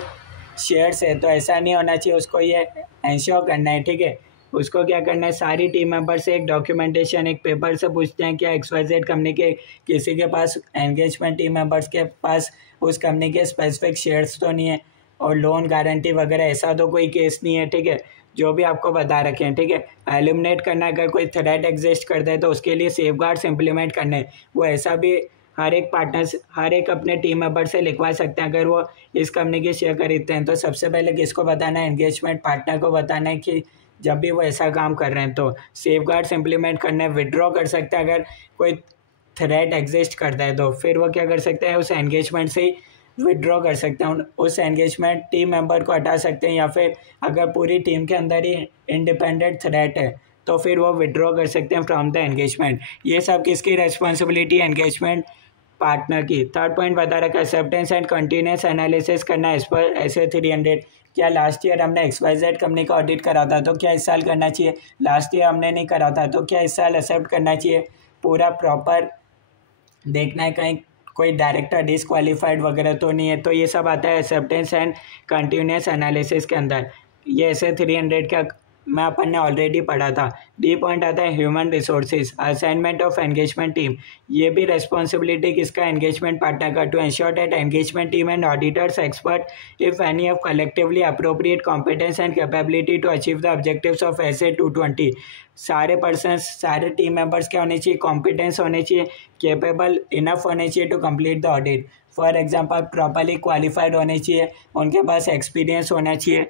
शेयर्स है तो ऐसा नहीं होना चाहिए, उसको ये इंश्योर करना है, ठीक है। उसको क्या करना है, सारी टीम मेंबर से एक डॉक्यूमेंटेशन, एक पेपर से पूछते हैं क्या XYZ कंपनी के किसी के पास, एंगेजमेंट टीम मेंबर्स के पास उस कंपनी के स्पेसिफिक शेयर्स तो नहीं है और लोन गारंटी वगैरह ऐसा तो कोई केस नहीं है, ठीक है। जो भी आपको बता रखे हैं, ठीक है। एलिमिनेट करना, अगर कोई थ्रेट एग्जिस्ट करता है तो उसके लिए सेफगार्ड्स इंप्लीमेंट करने, वो ऐसा भी हर एक पार्टनर्स, हर एक अपने टीम मेंबर से लिखवा सकते हैं अगर वो इस कंपनी के शेयर खरीदते हैं। तो सबसे पहले किसको बताना है, एंगेजमेंट पार्टनर को बताना है कि जब भी वो ऐसा काम कर रहे हैं तो सेफगार्ड्स इंप्लीमेंट करने, विड्रॉ कर सकते हैं अगर कोई थ्रेट एग्जिस्ट करता है तो फिर वो क्या कर सकते हैं, उस एंगेजमेंट से ही विड्रॉ कर सकते हैं, उस एंगेजमेंट टीम मेंबर को हटा सकते हैं, या फिर अगर पूरी टीम के अंदर ही इंडिपेंडेंट थ्रेट है तो फिर वो विड्रॉ कर सकते हैं फ्रॉम द एंगेजमेंट। ये सब किसकी रेस्पॉन्सिबिलिटी, एंगेजमेंट पार्टनर की। थर्ड पॉइंट बता रखा है एक्सेप्टेंस एंड कंटिन्यूस एनालिसिस करना एज पर SA 300। क्या लास्ट ईयर हमने XYZ कंपनी का ऑडिट करा था तो क्या इस साल करना चाहिए, लास्ट ईयर हमने नहीं करा था तो क्या इस साल एक्सेप्ट करना चाहिए। पूरा प्रॉपर देखना है कहीं कोई डायरेक्टर डिसक्वालीफाइड वगैरह तो नहीं है, तो ये सब आता है एक्सेप्टेंस एंड कंटिन्यूस एनालिसिस के अंदर। ये SA 300 का में अपन ने ऑलरेडी पढ़ा था। डी पॉइंट आता है human resources, assignment of engagement team. ये भी रेस्पॉन्सिबिलिटी किसका, एंगेजमेंट पार्टनर का, to ensure that engagement team and auditors expert if any of collectively appropriate competence and capability to achieve the objectives of SA 220। सारे persons, सारे team members क्या होने चाहिए, competence होने चाहिए, कैपेबल इनफ होने चाहिए to complete the audit. For example properly qualified होने चाहिए, उनके पास एक्सपीरियंस होना चाहिए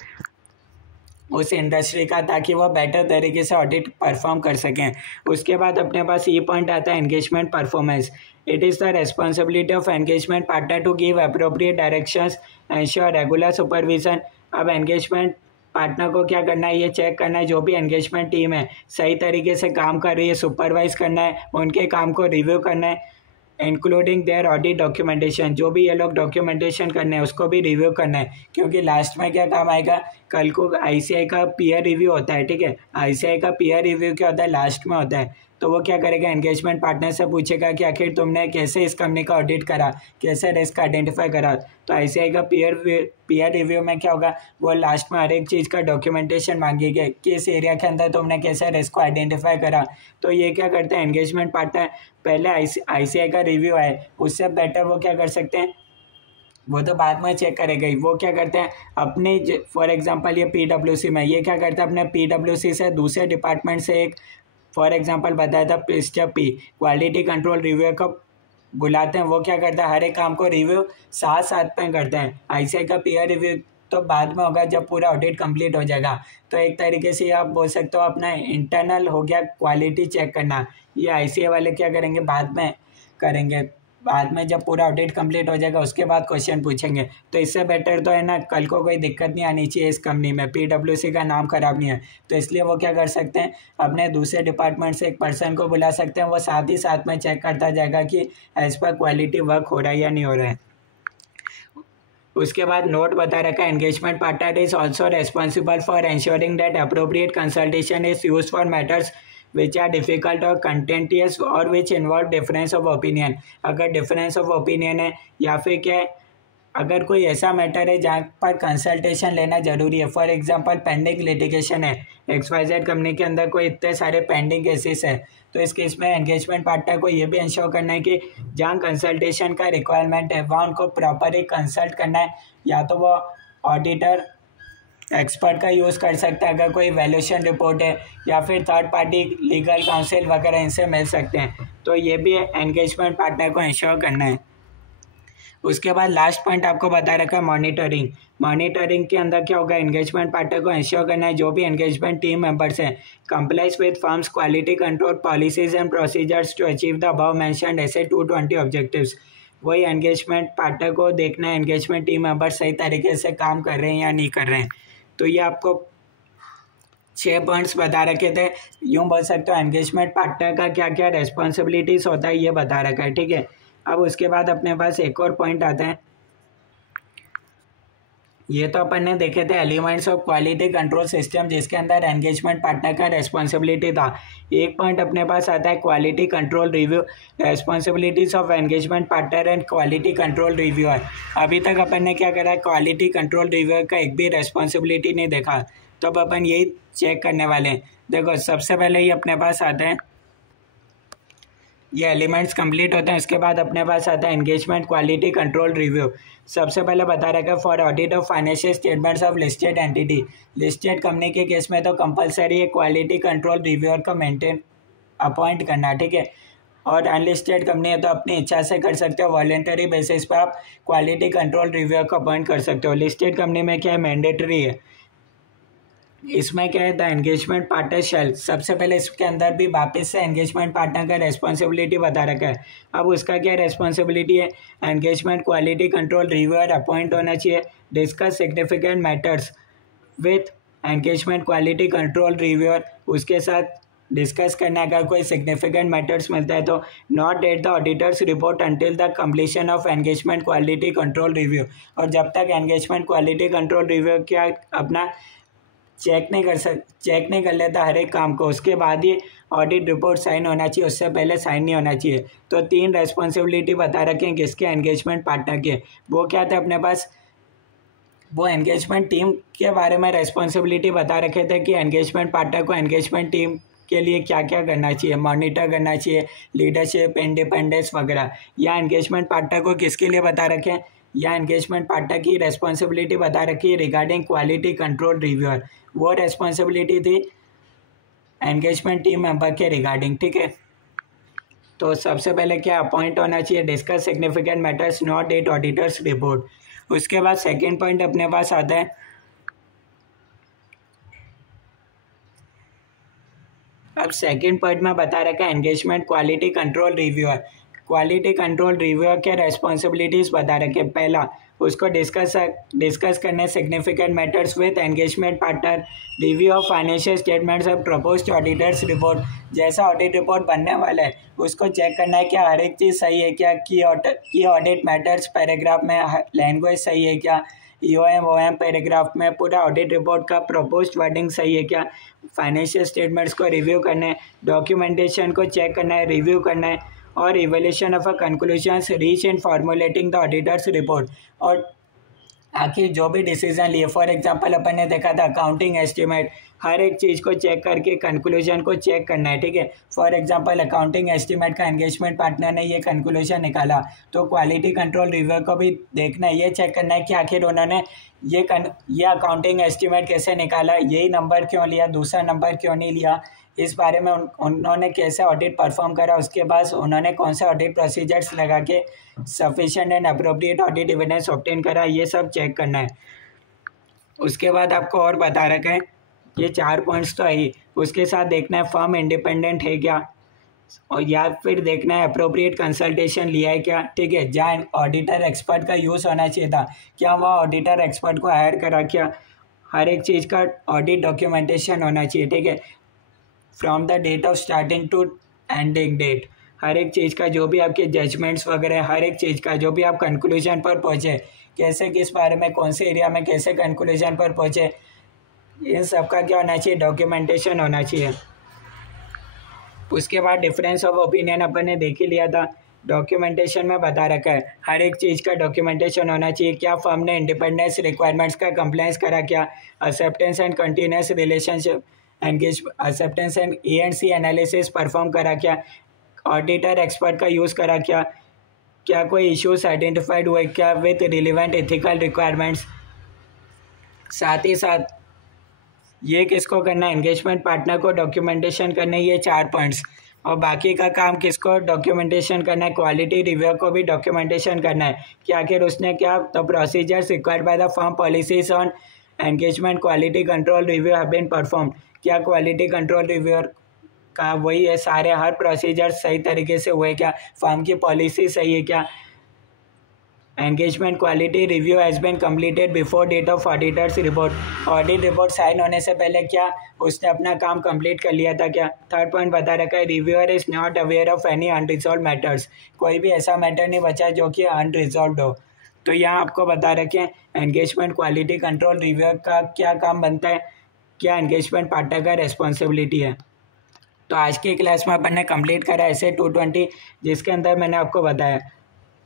उस इंडस्ट्री का, ताकि वो बेटर तरीके से ऑडिट परफॉर्म कर सकें। उसके बाद अपने पास ये पॉइंट आता है engagement performance. It is the responsibility of engagement partner to give appropriate directions, ensure regular supervision. अब एंगेजमेंट पार्टनर को क्या करना है, ये चेक करना है जो भी एंगेजमेंट टीम है सही तरीके से काम कर रही है, सुपरवाइज करना है, उनके काम को रिव्यू करना है, इंक्लूडिंग देयर ऑडिट डॉक्यूमेंटेशन। जो भी ये लोग डॉक्यूमेंटेशन करने हैं उसको भी रिव्यू करना है, क्योंकि लास्ट में क्या काम आएगा, कल को आईसीआई का पीयर रिव्यू होता है, ठीक है। आईसीआई का पीयर रिव्यू क्या होता है, लास्ट में होता है। तो वो क्या करेगा, एंगेजमेंट पार्टनर से पूछेगा कि आखिर तुमने कैसे इस कंपनी का ऑडिट करा, कैसे रिस्क आइडेंटिफाई करा। तो आईसीआई का पीयर रिव्यू में क्या होगा, वो लास्ट में हर एक चीज़ का डॉक्यूमेंटेशन मांगेगा कि इस एरिया के अंदर तुमने कैसे रिस्क को आइडेंटिफाई करा। तो ये क्या करते हैं एंगेजमेंट पार्टनर, पहले आईसीआई का रिव्यू आए उससे बेटर वो क्या कर सकते हैं, वो तो बाद में चेक करेगा ही। वो क्या करते हैं अपने, फॉर एग्जांपल ये पीडब्ल्यूसी में, ये क्या करते हैं अपने पीडब्ल्यूसी से दूसरे डिपार्टमेंट से एक, फॉर एग्जांपल बताया था step P, quality control review को बुलाते हैं। वो क्या करता है हर एक काम को रिव्यू साथ साथ में करते हैं। आईसीआई का पीयर रिव्यू तो बाद में होगा जब पूरा ऑडिट कंप्लीट हो जाएगा। तो एक तरीके से आप बोल सकते हो अपना इंटरनल हो गया क्वालिटी चेक करना, ये आईसीआई वाले क्या करेंगे बाद में करेंगे, बाद में जब पूरा ऑडिट कंप्लीट हो जाएगा उसके बाद क्वेश्चन पूछेंगे। तो इससे बेटर तो है ना, कल को कोई दिक्कत नहीं आनी चाहिए इस कंपनी में, पीडब्ल्यूसी का नाम खराब नहीं है। तो इसलिए वो क्या कर सकते हैं, अपने दूसरे डिपार्टमेंट से एक पर्सन को बुला सकते हैं, वो साथ ही साथ में चेक करता जाएगा कि एज पर क्वालिटी वर्क हो रहा है या नहीं हो रहा है। उसके बाद नोट बता रखा है engagement partner is also responsible for ensuring that appropriate consultation is use for matters which are difficult और कंटेंटियस और which involve difference of opinion. अगर डिफरेंस ऑफ ओपिनियन है या फिर क्या है, अगर कोई ऐसा मैटर है जहाँ पर कंसल्टेशन लेना जरूरी है, फॉर एग्जांपल पेंडिंग लिटिगेशन है, XYZ कंपनी के अंदर कोई इतने सारे पेंडिंग केसेस है, तो इस केस में एंगेजमेंट पार्टनर को ये भी इंश्योर करना है कि जहाँ कंसल्टेशन का रिक्वायरमेंट है वहाँ उनको प्रॉपरली कंसल्ट करना है, या तो वो ऑडिटर एक्सपर्ट का यूज़ कर सकते हैं अगर कोई वैल्यूएशन रिपोर्ट है, या फिर थर्ड पार्टी लीगल काउंसिल वगैरह इनसे मिल सकते हैं। तो ये भी एंगेजमेंट पार्टनर को इंश्योर करना है। उसके बाद लास्ट पॉइंट आपको बता रखा है मॉनिटरिंग। मॉनिटरिंग के अंदर क्या होगा, एंगेजमेंट पार्टनर को इंश्योर करना है जो भी एंगेजमेंट टीम मेंबर्स हैं complies with firm's quality control policies and procedures to achieve the above mentioned SA 220 objectives. वही एंगेजमेंट पार्टनर को देखना है एंगेजमेंट टीम मेंबर्स सही तरीके से काम कर रहे हैं या नहीं कर रहे हैं। तो ये आपको 6 पॉइंट्स बता रखे थे। यूँ बोल सकते हो एंगेजमेंट पार्टनर का क्या क्या रेस्पॉन्सिबिलिटीज़ होता है ये बता रखा है, ठीक है। अब उसके बाद अपने पास एक और पॉइंट आता है, ये तो अपन ने देखे the elements of quality control system जिसके अंदर एंगेजमेंट पार्टनर का रेस्पॉन्सिबिलिटी था। एक पॉइंट अपने पास आता है quality control review, responsibilities of engagement partner and quality control reviewer. अभी तक अपन ने क्या करा, क्वालिटी कंट्रोल रिव्यूअर का एक भी रेस्पॉन्सिबिलिटी नहीं देखा, तो अब अपन यही चेक करने वाले हैं। देखो सबसे पहले ही अपने पास आता है, ये एलिमेंट्स कंप्लीट होते हैं, इसके बाद अपने पास आता है एंगेजमेंट क्वालिटी कंट्रोल रिव्यू। सबसे पहले बता रखा है for audit of financial statements of listed entity. Listed company के केस में तो कंपलसरी है क्वालिटी कंट्रोल रिव्यूअर को मेंटेन अपॉइंट करना, ठीक है। और अनलिस्टेड कंपनी है तो अपनी इच्छा से कर सकते हो, वॉलेंटरी बेसिस पर आप क्वालिटी कंट्रोल रिव्यूअर को अपॉइंट कर सकते हो। लिस्टेड कंपनी में क्या है, मैंडेटरी है। इसमें क्या है, द एंगेजमेंट पार्टनर शेल, सबसे पहले इसके अंदर भी वापस से एंगेजमेंट पार्टनर का रेस्पॉन्सिबिलिटी बता रखा है। अब उसका क्या रेस्पॉन्सिबिलिटी है, engagement quality control reviewer appoint होना चाहिए, discuss significant matters with engagement quality control reviewer, उसके साथ डिस्कस करना। अगर कोई सिग्निफिकेंट मैटर्स मिलता है तो not date the auditor's report until the completion of engagement quality control review. और जब तक एंगेजमेंट क्वालिटी कंट्रोल रिव्यू क्या अपना चेक नहीं कर लेता हर एक काम को, उसके बाद ही ऑडिट रिपोर्ट साइन होना चाहिए, उससे पहले साइन नहीं होना चाहिए। तो 3 रेस्पॉन्सिबिलिटी बता रखे हैं किसके, एंगेजमेंट पार्टनर के। वो क्या थे अपने पास, वो एंगेजमेंट टीम के बारे में रेस्पॉन्सिबिलिटी बता रखे थे कि एंगेजमेंट पार्टनर को एंगेजमेंट टीम के लिए क्या क्या करना चाहिए, मॉनिटर करना चाहिए, लीडरशिप, इंडिपेंडेंस वगैरह। या एंगेजमेंट पार्टनर को किसके लिए बता रखे हैं, या एंगेजमेंट पार्टनर की रेस्पॉन्सिबिलिटी बता रखी है रिगार्डिंग क्वालिटी कंट्रोल रिव्यूअर। वो रेस्पॉन्सिबिलिटी थी एंगेजमेंट टीम मेंबर के रिगार्डिंग, ठीक है। तो सबसे पहले क्या अपॉइंट होना चाहिए, discuss significant matters not date auditor's report. उसके बाद सेकेंड पॉइंट अपने पास आता है, अब सेकंड पॉइंट में बता रखा है engagement quality control reviewer. Quality control reviewer के रेस्पॉन्सिबिलिटीज बता रखे। पहला, उसको डिस्कस करने significant matters with engagement partner, review of financial statements of proposed auditors report. जैसा ऑडिट रिपोर्ट बनने वाला है उसको चेक करना है क्या हर एक चीज़ सही है क्या, की ऑडिट मैटर्स पैराग्राफ में लैंग्वेज सही है क्या, ईओएम ओएम पैराग्राफ में पूरा ऑडिट रिपोर्ट का प्रपोज्ड वर्डिंग सही है क्या, फाइनेंशियल स्टेटमेंट्स को रिव्यू करना है, डॉक्यूमेंटेशन को चेक करना है, रिव्यू करना है, और evaluation of a conclusions reach in formulating the auditor's report. और आखिर जो भी डिसीजन लिए, फॉर एग्जांपल अपन ने देखा था अकाउंटिंग एस्टिमेट, हर एक चीज़ को चेक करके कंक्लूजन को चेक करना है, ठीक है। फॉर एग्जांपल अकाउंटिंग एस्टिमेट का एंगेजमेंट पार्टनर ने ये कंक्लूजन निकाला तो क्वालिटी कंट्रोल रिव्यू को भी देखना है, ये चेक करना है कि आखिर उन्होंने ये अकाउंटिंग एस्टिमेट कैसे निकाला, यही नंबर क्यों लिया, दूसरा नंबर क्यों नहीं लिया, इस बारे में उन्होंने कैसे ऑडिट परफॉर्म करा, उसके बाद उन्होंने कौन से ऑडिट प्रोसीजर्स लगा के sufficient and appropriate audit evidence obtain करा, ये सब चेक करना है। उसके बाद आपको और बता रखा है, ये 4 पॉइंट्स तो है ही, उसके साथ देखना है फर्म इंडिपेंडेंट है क्या, और या फिर देखना है अप्रोप्रिएट कंसल्टेशन लिया है क्या, ठीक है। जहाँ ऑडिटर एक्सपर्ट का यूज़ होना चाहिए था क्या वहाँ ऑडिटर एक्सपर्ट को हायर करा क्या, हर एक चीज़ का ऑडिट डॉक्यूमेंटेशन होना चाहिए, ठीक है, from the date of starting to ending date. हर एक चीज़ का जो भी आपके जजमेंट्स वगैरह, हर एक चीज़ का जो भी आप कंक्लूजन पर पहुँचे, कैसे किस बारे में कौन से एरिया में कैसे कंक्लूजन पर पहुँचे, इन सब का क्या होना चाहिए, डॉक्यूमेंटेशन होना चाहिए। उसके बाद डिफरेंस ऑफ ओपिनियन अपन ने देख ही लिया था, डॉक्यूमेंटेशन में बता रखा है हर एक चीज़ का डॉक्यूमेंटेशन होना चाहिए। क्या फर्म ने इंडिपेंडेंस रिक्वायरमेंट्स का कंप्लायंस करा क्या, acceptance and continuous relationship engage, acceptance and E&C analysis perform करा क्या, ऑडिटर एक्सपर्ट का यूज़ करा क्या, क्या कोई इश्यूज आइडेंटिफाइड हुए क्या विद रिलेवेंट एथिकल रिक्वायरमेंट्स। साथ ही साथ ये किसको करना है, एंगेजमेंट पार्टनर को डॉक्यूमेंटेशन करना है, ये 4 पॉइंट्स। और बाकी का काम किसको डॉक्यूमेंटेशन करना है, क्वालिटी रिव्यू को भी डॉक्यूमेंटेशन करना है कि आखिर उसने क्या, the procedures required by the firm policies on engagement quality control review have been perform. क्या क्वालिटी कंट्रोल रिव्यूअर का वही है, सारे हर प्रोसीजर सही तरीके से हुए क्या, फर्म की पॉलिसी सही है क्या, engagement quality review has been completed before date of auditor's report. Audit report sign होने से पहले क्या उसने अपना काम कंप्लीट कर लिया था क्या। थर्ड पॉइंट बता रखा है, reviewer is not aware of any unresolved matters. कोई भी ऐसा मैटर नहीं बचा जो कि अनरिजॉल्व हो। तो यहाँ आपको बता रखे हैं एंगेजमेंट क्वालिटी कंट्रोल रिव्यूअर का क्या काम बनता है, क्या एंगेजमेंट पार्टनर का रेस्पॉन्सिबिलिटी है। तो आज की क्लास में अपन ने कंप्लीट करा ऐसे 220, जिसके अंदर मैंने आपको बताया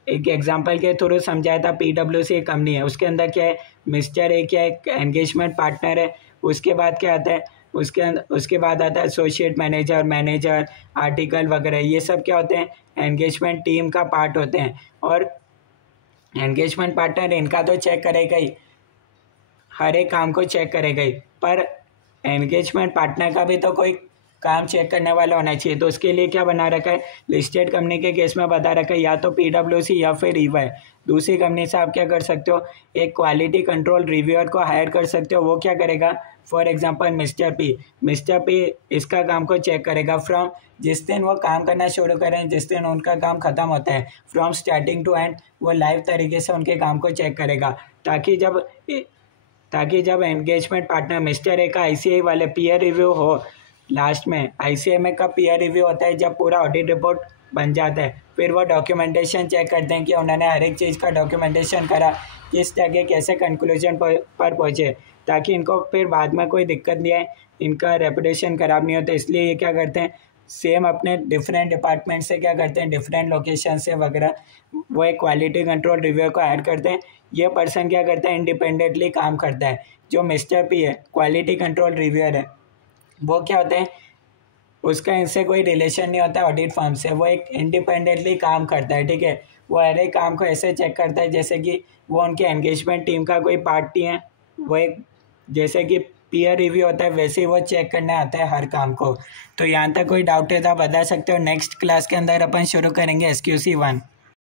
एक एग्जांपल के थ्रू समझाया था। PwC एक कंपनी है, उसके अंदर क्या है, मिस्टर ए क्या है, एंगेजमेंट पार्टनर है। उसके बाद क्या आता है, उसके बाद आता है एसोसिएट मैनेजर, मैनेजर, आर्टिकल वगैरह, ये सब क्या होते हैं, एंगेजमेंट टीम का पार्ट होते हैं। और एंगेजमेंट पार्टनर इनका तो चेक करेगा ही, हर एक काम को चेक करेगा ही, पर एंगेजमेंट पार्टनर का भी तो कोई काम चेक करने वाला होना चाहिए। तो उसके लिए क्या बना रखा है, लिस्टेड कंपनी के केस में बता रखा है या तो PwC या फिर EY। दूसरी कंपनी से आप क्या कर सकते हो, एक क्वालिटी कंट्रोल रिव्यूअर को हायर कर सकते हो। वो क्या करेगा, फॉर एग्जांपल मिस्टर पी इसका काम को चेक करेगा फ्रॉम जिस दिन वो काम करना शुरू करें, जिस दिन उनका काम ख़त्म होता है, फ्रॉम स्टार्टिंग टू एंड वो लाइव तरीके से उनके काम को चेक करेगा, ताकि जब एंगेजमेंट पार्टनर मिस्टर ए का ICAI वाले पीयर रिव्यू हो, लास्ट में ICAI का पीयर रिव्यू होता है जब पूरा ऑडिट रिपोर्ट बन जाता है, फिर वो डॉक्यूमेंटेशन चेक करते हैं कि उन्होंने हर एक चीज़ का डॉक्यूमेंटेशन करा, किस जगह कैसे कंक्लूजन पर पहुँचे, ताकि इनको फिर बाद में कोई दिक्कत नहीं आए, इनका रेपुटेशन ख़राब नहीं होता। इसलिए ये क्या करते हैं, सेम अपने डिफरेंट डिपार्टमेंट से क्या करते हैं, डिफरेंट लोकेशन से वगैरह वो एक क्वालिटी कंट्रोल रिव्यूअर को हायर करते हैं। ये पर्सन क्या करता है, इंडिपेंडेंटली काम करता है। जो मिस्टर पी है, क्वालिटी कंट्रोल रिव्यूअर है, वो क्या होते हैं, उसका इनसे कोई रिलेशन नहीं होता ऑडिट फर्म से, वो एक इंडिपेंडेंटली काम करता है, ठीक है। वो हर एक काम को ऐसे चेक करता है जैसे कि वो उनके एंगेजमेंट टीम का कोई पार्टी है। वो एक जैसे कि पीयर रिव्यू होता है वैसे ही वो चेक करने आता है हर काम को। तो यहाँ तक कोई डाउट है तो आप बता सकते हो। नेक्स्ट क्लास के अंदर अपन शुरू करेंगे SQC 1।